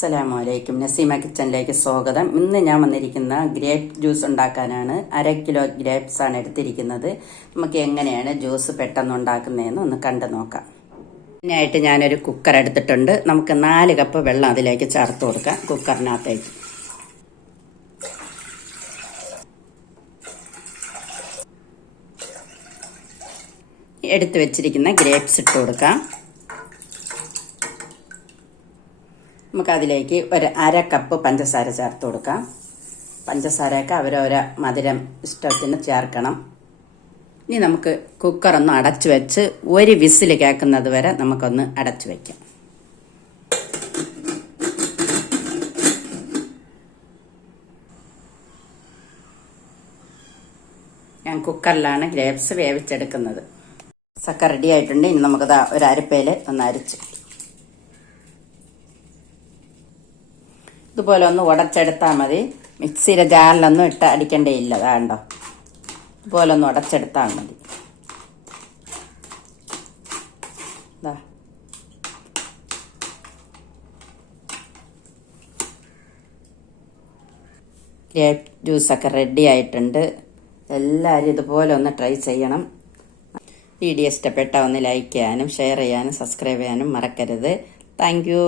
അസ്സലാമലൈക്കും. നസീമ കിച്ചണിലേക്ക് സ്വാഗതം. ഇന്ന് ഞാൻ വന്നിരിക്കുന്ന ഗ്രേപ്പ് ജ്യൂസ് ഉണ്ടാക്കാനാണ്. 1/2 കിലോ ഗ്രേപ്സ് ആണ് എടുത്തിരിക്കുന്നത്. നമുക്ക് എങ്ങനെയാണ് ജ്യൂസ് പെട്ടെന്ന് ഉണ്ടാക്കുന്നതെന്ന് ഒന്ന് കണ്ടു നോക്കാം. ഇതിനായിട്ട് ഞാനൊരു കുക്കർ എടുത്തിട്ടുണ്ട്. നമുക്ക് 4 കപ്പ് വെള്ളം അതിലേക്ക് ചേർത്ത് കൊടുക്കാം. കുക്കറിനകത്തേക്ക് എടുത്തു വെച്ചിരിക്കുന്ന ഗ്രേപ്സ് ഇട്ട് കൊടുക്കാം. നമുക്കതിലേക്ക് ഒരു 1/2 കപ്പ് പഞ്ചസാര ചേർത്ത് കൊടുക്കാം. പഞ്ചസാരയൊക്കെ അവരവരെ മധുരം ഇഷ്ടത്തിന് ചേർക്കണം. ഇനി നമുക്ക് കുക്കറൊന്ന് അടച്ചു വെച്ച് ഒരു വിസിൽ കേൾക്കുന്നത് വരെ നമുക്കൊന്ന് അടച്ചു വയ്ക്കാം. ഞാൻ കുക്കറിലാണ് ഗ്രേപ്സ് വേവിച്ചെടുക്കുന്നത്. സക്ക റെഡി ആയിട്ടുണ്ട്. ഇനി നമുക്കത് ഒരു അരപ്പയിൽ ഒന്ന് അരച്ച് ഇതുപോലെ ഒന്ന് ഉടച്ചെടുത്താൽ മതി. മിക്സിയുടെ ജാറിലൊന്നും ഇട്ട് അടിക്കേണ്ടയില്ല. അതാണ്ടോ, ഇതുപോലെ ഒന്ന് ഉടച്ചെടുത്താൽ മതി. ഗ്രേപ്പ് ജ്യൂസൊക്കെ റെഡി ആയിട്ടുണ്ട്. എല്ലാവരും ഇതുപോലെ ഒന്ന് ട്രൈ ചെയ്യണം. വീഡിയോ ഇഷ്ടപ്പെട്ടാൽ ഒന്ന് ലൈക്ക് ചെയ്യാനും ഷെയർ ചെയ്യാനും സബ്സ്ക്രൈബ് ചെയ്യാനും മറക്കരുത്. Thank you.